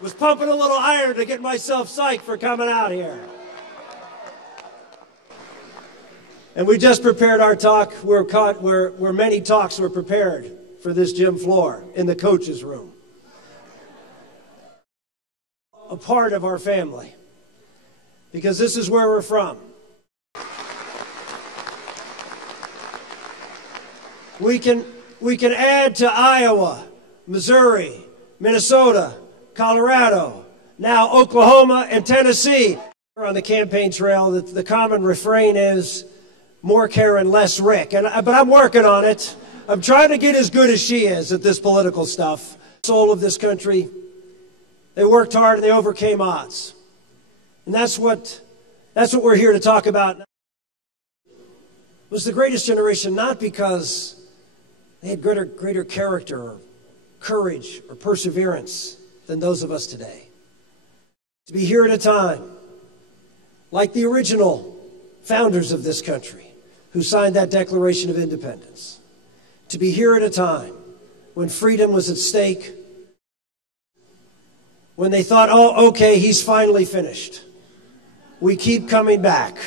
Was pumping a little iron to get myself psyched for coming out here. And we just prepared our talk where many talks were prepared for this gym floor in the coach's room. A part of our family, because this is where we're from. We can add to Iowa, Missouri, Minnesota, Colorado, now Oklahoma and Tennessee. On the campaign trail, the common refrain is more Karen, less Rick. But I'm working on it. I'm trying to get as good as she is at this political stuff. Soul of this country, they worked hard and they overcame odds. And that's what we're here to talk about. It was the greatest generation, not because they had greater character or courage or perseverance than those of us today. To be here at a time like the original founders of this country who signed that Declaration of Independence. To be here at a time when freedom was at stake, when they thought, oh, okay, he's finally finished. We keep coming back.